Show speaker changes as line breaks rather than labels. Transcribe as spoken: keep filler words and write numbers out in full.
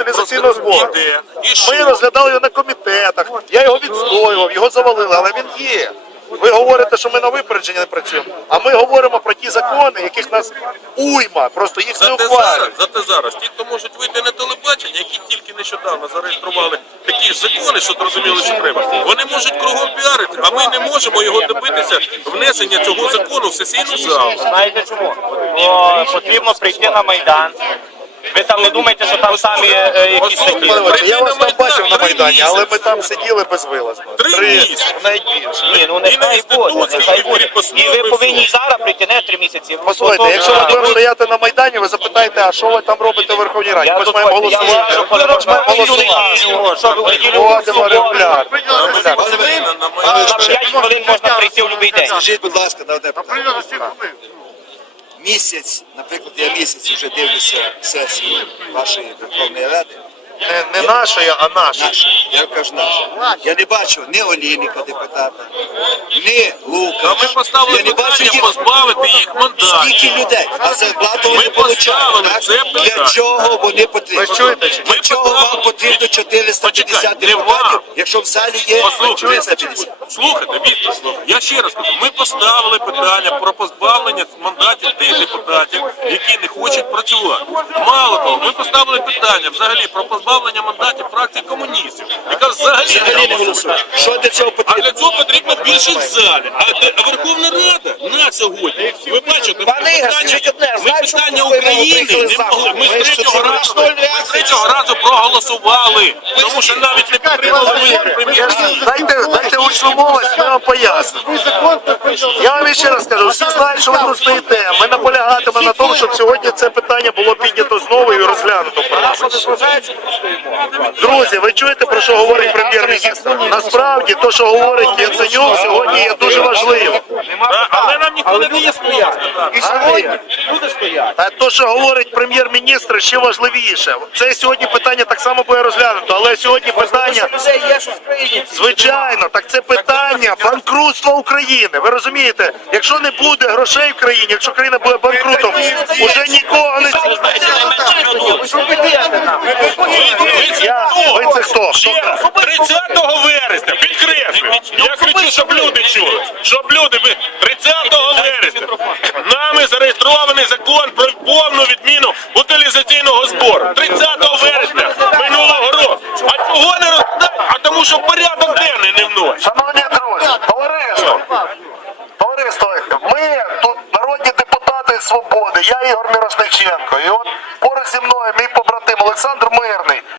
утилізаційного збору. Ми розглядали його на комітетах, я його відстоював, його завалили, але він є. Ви говорите, що ми на випередження не працюємо, а ми говоримо про ті закони, яких нас уйма, просто їх не ухвалюють.
Зате зараз, ті, хто можуть вийти на телебачення, які тільки нещодавно зареєстрували такі ж закони, що зрозуміли, що треба, вони можуть кругом піарити, а ми не можемо його добитися внесення цього закону в сесійну залу.
Знаєте чому? Бо потрібно прийти на Майдан. Ви там не думаєте, що там самі е, якісь такі?
Я вас там бачив на Майдані, але ми там сиділи безвилазно.
Три місяці.
Навіть більше.
Ні, ну нехай буде, нехай буде. І ви повинні зараз прийти, не три місяці.
Послухайте, якщо ми будемо стояти на Майдані, ви запитаєте, а що ви там робите в Верховній Раді? Ми ж маємо голосувати.
Щоб у неділю
Ходимо регулярно.
на п'ять хвилин можна прийти в будь-який день.
Скажіть, будь ласка, на одне питання. Місяць, наприклад, я місяць вже дивлюся сесію вашої Верховної Ради.
Не, не нашої, а нашої.
Наша, я кажу наша. Я не бачу ні Олійника депутата, ні Лука.
А ми поставили
Я не бачу
питання
їх.
позбавити їх мандатів.
Скільки людей, а зарплату вони
Ми
получають.
поставили
так?
це питання.
Для чого вони потрібні?
Ви чуєте чи ні?
Для чого вам потрібно чотириста п'ятдесят
Почекайте, не
депутатів,
вам.
якщо в залі є
Послухайте,
триста п'ятдесят?
слухайте, Віктор, слухайте. Я ще раз кажу, ми поставили питання про позбавлення мандатів тих депутатів, які не хочуть працювати. Мало того, ми поставили питання взагалі про позбавлення мандатів фракції комуністів, яка взагалі
Взагалі не
голосує.
голосують. Що для цього
А
потрібно?
для цього потрібно більшість в залі. А, де- а Верховна Рада на сьогодні, ви бачите,
Пане Ігор,
питання,
скажіть одне,
ми
знаєте, що
питання
ви своєму
України
приїхали
не могли. Ми
завтра?
з
Ви
третього
що,
разу,
це
ми
реакція?
з третього разу проголосували, тому що навіть не підтримали прем'єр-міністра.
Дайте, дайте учномовець, ми вам пояснимо. Я вам ще раз кажу, всі знають, що ви тут стоїте. Ми наполягатимемо на тому, щоб сьогодні це питання було піднято знову і розглянуто в парламенті. Друзі, ви чуєте, про що говорить прем'єр-міністр? Насправді, то, що говорить Яценюк, сьогодні є дуже важливо.
Да, але нам ніхто не дає слова.
І сьогодні люди стоять.
А то, що говорить прем'єр-міністр, ще важливіше. Це сьогодні питання так само буде розглянуто, але сьогодні питання,
Людей є, що в країні.
звичайно, так це питання банкрутства України. Ви розумієте, якщо не буде грошей в країні, якщо країна буде банкрутом, уже нікого не Я, ви це хто?
Ще раз, тридцятого вересня, підкреслюю, я кричу, щоб люди чули, щоб люди, ви- тридцятого вересня нами зареєстрований закон про повну відміну утилізаційного збору. тридцятого вересня минулого року. А чого не розглядають? А тому що порядок денний не вносять.
Шановні друзі, товариство, товариство, ми тут народні депутати «Свободи», я Ігор Мірошниченко, і от